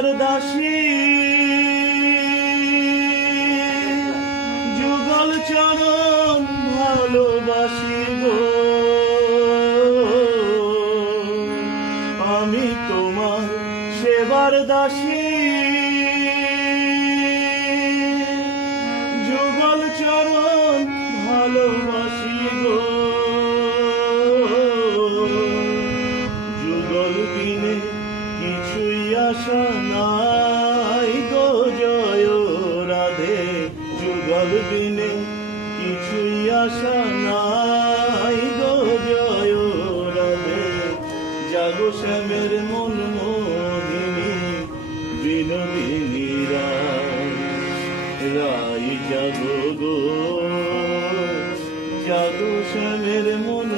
সেবার দাসী যুগল চরণ ভালোবাসি গো, আমি তোমার সেবার দাসী যুগল চরণ ভালোবাসি গো। যুগল বিনে কিছুই আশা নাই গো জয় রাধে, যুগল বিনে কিছুই আশা নাই গো জয় রাধে। জাগো শ্যামের মন মোহিনী বিনোদিনী রাই জাগো গো, জাগো শ্যামের মন